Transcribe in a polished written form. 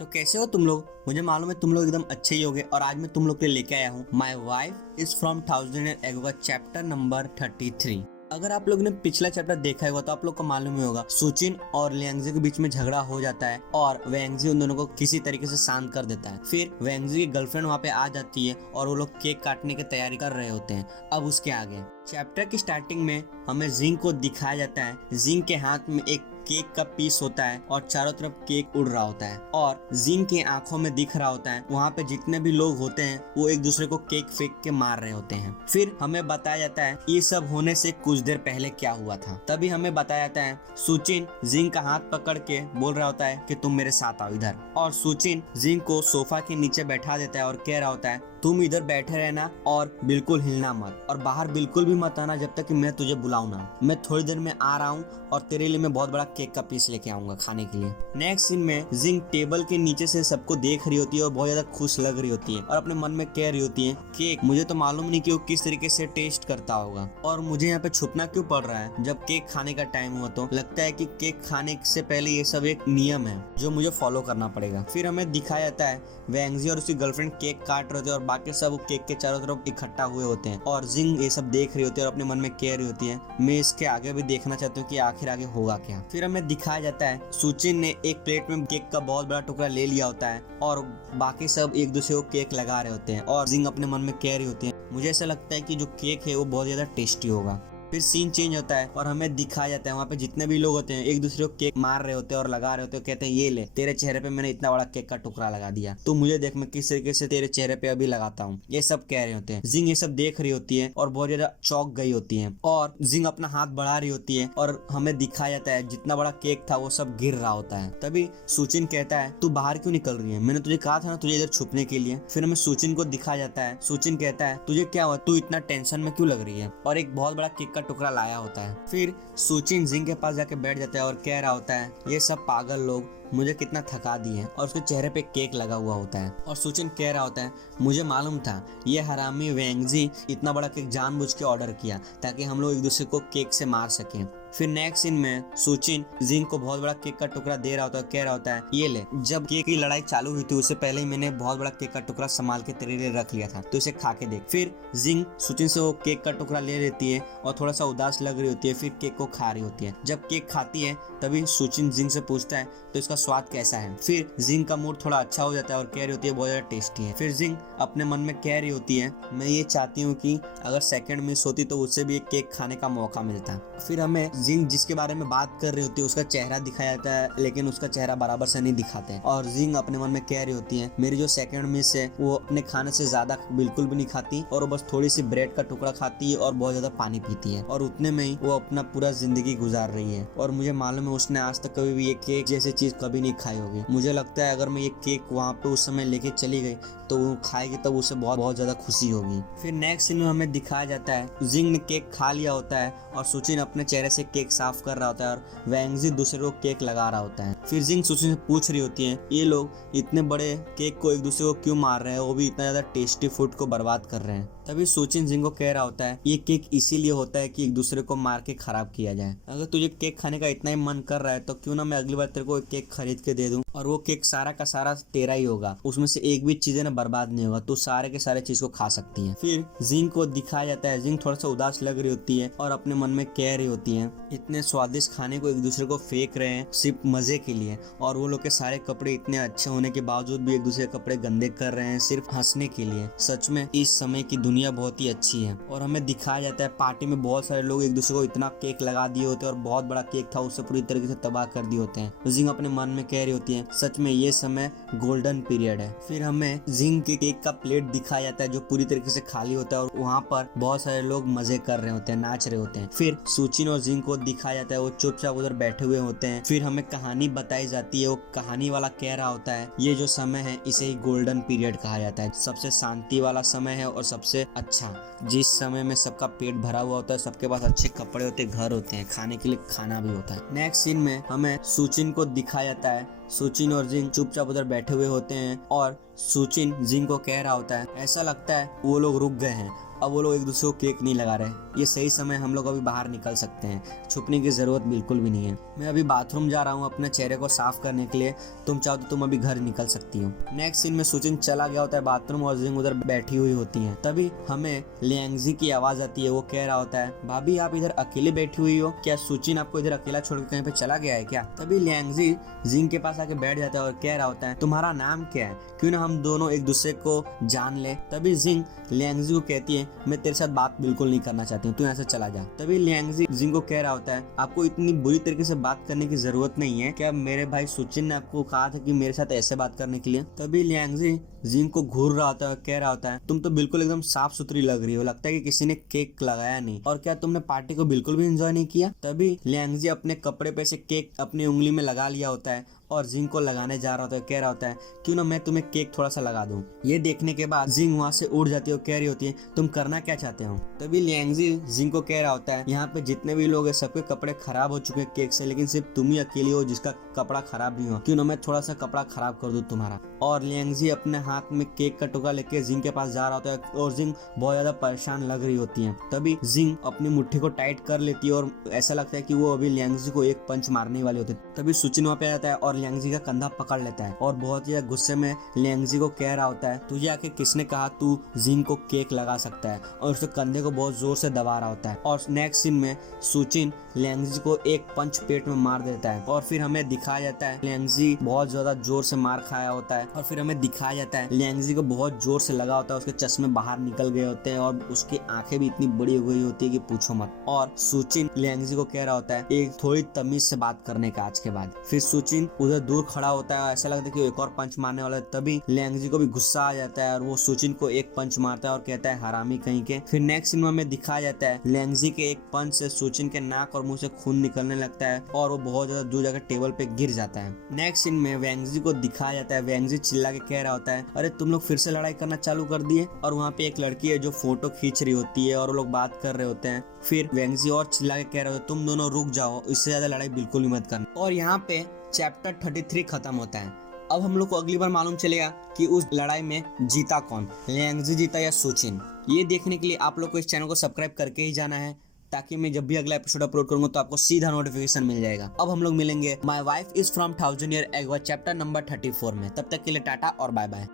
तो कैसे हो तुम लोग। मुझे मालूम है तुम लोग एकदम अच्छे ही होगे और आज मैं तुम लोग के लिए लेके आया हूँ my wife is from thousand and एगो का चैप्टर नंबर 33। अगर आप लोग ने पिछला चैप्टर देखा होगा तो आप लोग को मालूम ही होगा सुचिन और लियांगजी के बीच में झगड़ा हो जाता है और वेंगजी उन दोनों को किसी तरीके से शांत कर देता है। फिर वेंगजी की गर्लफ्रेंड वहाँ पे आ जाती है और वो लोग केक काटने की तैयारी कर रहे होते हैं। अब उसके आगे चैप्टर की स्टार्टिंग में हमें जिंग को दिखाया जाता है। जिंग के हाथ में एक केक का पीस होता है और चारों तरफ केक उड़ रहा होता है और जिंग की आंखों में दिख रहा होता है वहाँ पे जितने भी लोग होते हैं वो एक दूसरे को केक फेंक के मार रहे होते हैं। फिर हमें बताया जाता है ये सब होने से कुछ देर पहले क्या हुआ था। तभी हमें बताया जाता है सुचिन जिंग का हाथ पकड़ के बोल रहा होता है कि तुम मेरे साथ आओ इधर, और सुचिन जिंग को सोफा के नीचे बैठा देता है और कह रहा होता है तुम इधर बैठे रहना और बिल्कुल हिलना मत और बाहर बिल्कुल भी मत आना जब तक कि मैं तुझे बुलाऊं ना। मैं थोड़ी देर में आ रहा हूँ और तेरे लिए मैं बहुत बड़ा केक का पीस लेके आऊंगा खाने के लिए। नेक्स्ट सीन में जिंग टेबल के नीचे से सबको देख रही होती है और बहुत ज्यादा खुश लग रही होती है और अपने मन में कह रही होती है केक मुझे तो मालूम नहीं कि वो किस तरीके से टेस्ट करता होगा और मुझे यहाँ पे छुपना क्यों पड़ रहा है। जब केक खाने का टाइम हुआ तो लगता है कि केक खाने से पहले ये सब एक नियम है जो मुझे फॉलो करना पड़ेगा। फिर हमें दिखाया जाता है वेंगजी और उसकी गर्लफ्रेंड केक काट रहे होते हैं और बाकी सब केक के चारों तरफ इकट्ठा हुए होते हैं और जिंग ये सब देख रही होती है और अपने मन में कह रही होती है मैं इसके आगे भी देखना चाहती हूँ कि आखिर आगे होगा क्या। फिर हमें दिखाया जाता है सुचिन ने एक प्लेट में केक का बहुत बड़ा टुकड़ा ले लिया होता है और बाकी सब एक दूसरे को केक लगा रहे होते हैं और जिंग अपने मन में कह रही होती है मुझे ऐसा लगता है कि जो केक है वो बहुत ज्यादा टेस्टी होगा। फिर सीन चेंज होता है और हमें दिखाया जाता है वहाँ पे जितने भी लोग होते हैं एक दूसरे को केक मार रहे होते हैं और लगा रहे होते हैं। कहते हैं ये ले तेरे चेहरे पे मैंने इतना बड़ा केक का टुकड़ा लगा दिया, तो मुझे देख मैं किस तरीके से तेरे चेहरे पे अभी लगाता हूँ। ये सब कह रहे होते हैं। जिंग ये सब देख रही होती है और बहुत ज्यादा चौंक गई होती है और जिंग अपना हाथ बढ़ा रही होती है और हमें दिखाया जाता है जितना बड़ा केक था वो सब गिर रहा होता है। तभी सुचिन कहता है तू बाहर क्यों निकल रही है, मैंने तुझे कहा था ना तुझे इधर छुपने के लिए। फिर हमें सुचिन को दिखाया जाता है। सुचिन कहता है तुझे क्या हुआ, तू इतना टेंशन में क्यों लग रही है, और एक बहुत बड़ा केक का टुकड़ा लाया होता है। फिर सुचिन जिंग के पास जाके बैठ जाता है और कह रहा होता है ये सब पागल लोग मुझे कितना थका दिए हैं, और उसके चेहरे पे केक लगा हुआ होता है और सुचिन कह रहा होता है मुझे मालूम था ये हरामी वेंगजी इतना बड़ा केक जानबूझ के ऑर्डर किया ताकि हम लोग एक दूसरे को केक से मार सकें। फिर नेक्स्ट सीन में सुचिन जिंग को बहुत बड़ा केक का टुकड़ा दे रहा होता है, कह रहा होता है ये ले, जब केक की लड़ाई चालू हुई थी उससे पहले ही मैंने बहुत बड़ा केक का टुकड़ा संभाल के तेरे लिए रख लिया था, तो इसे खा के देख। फिर जिंग सुचिन से वो केक का टुकड़ा ले लेती है और थोड़ा सा उदास लग रही होती है। फिर केक को खा रही होती है। जब केक खाती है तभी सुचिन जिंग से पूछता है तो इसका स्वाद कैसा है। फिर जिंग का मूड थोड़ा अच्छा हो जाता है और कह रही होती है बहुत ज्यादा टेस्टी है। फिर जिंग अपने मन में कह रही होती है मैं ये चाहती हूँ कि अगर सेकंड मिस होती तो उससे भी एक केक खाने का मौका मिलता। फिर हमें जिंग जिसके बारे में बात कर रही होती है उसका चेहरा दिखाया जाता है लेकिन उसका चेहरा बराबर से नहीं दिखाते और जिंग अपने मन में कह रही होती है मेरी जो सेकंड मिस है वो अपने खाने से ज्यादा बिल्कुल भी नहीं खाती और वो बस थोड़ी सी ब्रेड का टुकड़ा खाती है और बहुत ज्यादा पानी पीती है और उतने में ही वो अपना पूरा जिंदगी गुजार रही है। और मुझे मालूम है उसने आज तक कभी भी ये केक जैसी चीज कभी नहीं खाई होगी। मुझे लगता है अगर मैं ये केक वहाँ पे उस समय लेके चली गई तो वो खाएगी तब उसे बहुत बहुत ज्यादा खुशी होगी। फिर नेक्स्ट सीन में हमें दिखाया जाता है जिंग ने केक खा लिया होता है और सुचिन अपने चेहरे से केक साफ कर रहा होता है और वेंगजी दूसरे को केक लगा रहा होता है। फिर जिंग सुचिन से पूछ रही होती है ये लोग इतने बड़े केक को एक दूसरे को क्यों मार रहे हैं, वो भी इतना ज्यादा टेस्टी फूड को बर्बाद कर रहे हैं। तभी सुचिन जिंग को कह रहा होता है ये केक इसीलिए होता है कि एक दूसरे को मार के खराब किया जाए। अगर तुझे केक खाने का इतना ही मन कर रहा है तो क्यों ना मैं अगली बार तेरे को एक केक खरीद के दे दूं और वो केक सारा का सारा तेरा ही होगा, उसमें से एक भी चीजें ना बर्बाद नहीं होगा, तू सारे के सारे चीज को खा सकती है। फिर जिंग को दिखाया जाता है जिंग थोड़ा सा उदास लग रही होती है और अपने मन में कह रही होती है इतने स्वादिष्ट खाने को एक दूसरे को फेंक रहे हैं सिर्फ मजे के लिए, और वो लोग के सारे कपड़े इतने अच्छे होने के बावजूद भी एक दूसरे के कपड़े गंदे कर रहे हैं सिर्फ हंसने के लिए। सच में इस समय की दुनिया बहुत ही अच्छी है। और हमें दिखाया जाता है पार्टी में बहुत सारे लोग एक दूसरे को इतना केक लगा दिए होते हैं और बहुत बड़ा केक था उससे पूरी तरीके से तबाह कर दिए होते हैं। जिंग अपने मन में कह रही होती है सच में ये समय गोल्डन पीरियड है। फिर हमें जिंग के केक का प्लेट दिखाया जाता है जो पूरी तरीके से खाली होता है और वहाँ पर बहुत सारे लोग मजे कर रहे होते हैं, नाच रहे होते हैं। फिर सुचिन और जिंग को दिखाया जाता है वो चुपचाप उधर बैठे हुए होते हैं। फिर हमें कहानी बताई जाती है, वो कहानी वाला कह रहा होता है ये जो समय है इसे ही गोल्डन पीरियड कहा जाता है, सबसे शांति वाला समय है और सबसे अच्छा, जिस समय में सबका पेट भरा हुआ होता है, सबके पास अच्छे कपड़े होते हैं, घर होते हैं, खाने के लिए खाना भी होता है। नेक्स्ट सीन में हमें सुचिन को दिखाया जाता है सुचिन और जिंग चुपचाप उधर बैठे हुए होते हैं और सुचिन जिंग को कह रहा होता है ऐसा लगता है वो लोग रुक गए हैं अब वो लोग एक दूसरे को केक नहीं लगा रहे। ये सही समय हम लोग अभी बाहर निकल सकते हैं, छुपने की जरूरत बिल्कुल भी नहीं है। मैं अभी बाथरूम जा रहा हूँ अपने चेहरे को साफ करने के लिए, तुम चाहो तो तुम अभी घर निकल सकती हो। नेक्स्ट सीन में सुचिन चला गया होता है बाथरूम और जिंग उधर बैठी हुई होती है। तभी हमें लियांगजी की आवाज आती है। वो कह रहा होता है, भाभी आप इधर अकेले बैठी हुई हो क्या? सुचिन आपको इधर अकेला छोड़ के कहीं पे चला गया है क्या? तभी लियांगजी जिंग के पास आके बैठ जाता है और कह रहा होता है, तुम्हारा नाम क्या है? क्यों ना हम दोनों एक दूसरे को जान ले। तभी जिंग लियांगजी को कहती है, मैं तेरे साथ बात बिल्कुल नहीं करना चाहती हूँ, तू यहाँ से चला जा। तभी लियांगजी जिंग को कह रहा होता है, आपको इतनी बुरी तरीके से बात करने की जरूरत नहीं है। क्या मेरे भाई सुचिन ने आपको कहा था कि मेरे साथ ऐसे बात करने के लिए? तभी लियांगजी जिंग को घूर रहा होता है, कह रहा होता है, तुम तो बिल्कुल एकदम साफ सुथरी लग रही हो, लगता है कि किसी ने केक लगाया नहीं। और क्या तुमने पार्टी को बिल्कुल भी एंजॉय नहीं किया? तभी लियांगजी अपने कपड़े पे से केक अपनी उंगली में लगा लिया होता है और जिंग को लगाने जा रहा होता है। कह रहा होता है, क्यों ना मैं तुम्हें केक थोड़ा सा लगा दूं। ये देखने के बाद जिंग वहां से उड़ जाती है और कह रही होती है, तुम करना क्या चाहते हो? तभी लियांगजी जिंग को कह रहा होता है, यहाँ पे जितने भी लोग हैं सबके कपड़े खराब हो चुके हैं केक से, लेकिन सिर्फ तुम ही अकेली हो जिसका कपड़ा खराब नहीं हो। क्यों ना मैं थोड़ा सा कपड़ा खराब कर दूं तुम्हारा। और लियांगजी अपने हाथ में केक का टुकड़ा लेके जिंग के पास जा रहा होता है और जिंग बहुत ज्यादा परेशान लग रही होती है। तभी जिंग अपनी मुट्ठी को टाइट कर लेती है और ऐसा लगता है कि वो अभी लियांगजी को एक पंच मारने वाली होती है। तभी सुचिन वहां पे आ जाता है और लियांगजी का कंधा पकड़ लेता है और बहुत ही गुस्से में लियांगजी को कह रहा होता है, तुझे आके किसने कहा तू जिंग को केक लगा सकता है? और उसके कंधे को बहुत जोर से दबा रहा होता है। और नेक्स्ट सीन में सुचिन लियांगजी को एक पंच पेट में मार देता है और फिर हमें दिखाया जाता है लियांगजी बहुत ज्यादा जोर से मार खाया होता है। और फिर हमें दिखाया जाता है लियांगजी को बहुत जोर से लगा होता है, उसके चश्मे बाहर निकल गए होते हैं और उसकी आंखें भी इतनी बड़ी हो गई होती है कि पूछो मत। और सुचिन लियांगजी को कह रहा होता है, एक थोड़ी तमीज से बात करने का आज के बाद। फिर सुचिन उधर दूर खड़ा होता है, ऐसा लगता है कि एक और पंच मारने वाला है। तभी लियांगजी को भी गुस्सा आ जाता है और वो सुचिन को एक पंच मारता है और कहता है, हरामी कहीं के। फिर नेक्स्ट सीन में दिखाया जाता है लियांगजी के एक पंच से सुचिन के नाक और मुंह से खून निकलने लगता है और वो बहुत ज्यादा दूर जाकर टेबल पे गिर जाता है। नेक्स्ट सीन में वेंगजी को दिखाया जाता है। वेंगजी चिल्ला के कह रहा होता है, अरे तुम लोग फिर से लड़ाई करना चालू कर दिए। और वहाँ पे एक लड़की है जो फोटो खींच रही होती है और वो लोग बात कर रहे होते हैं। फिर वेंगजी और चिल्ला के कह रहा होता है, तुम दोनों रुक जाओ, इससे ज्यादा लड़ाई बिल्कुल भी मत करना। और यहाँ पे चैप्टर 33 खत्म होता है। अब हम लोग को अगली बार मालूम चलेगा कि उस लड़ाई में जीता कौन, लियांगजी जीता या सुचिन। ये देखने के लिए आप लोग को इस चैनल को सब्सक्राइब करके ही जाना है, ताकि मैं जब भी अगला एपिसोड अपलोड करूंगा तो आपको सीधा नोटिफिकेशन मिल जाएगा। अब हम लोग मिलेंगे my wife is from 1000 year ago chapter number 34 में। तब तक के लिए टाटा और बाय बाय।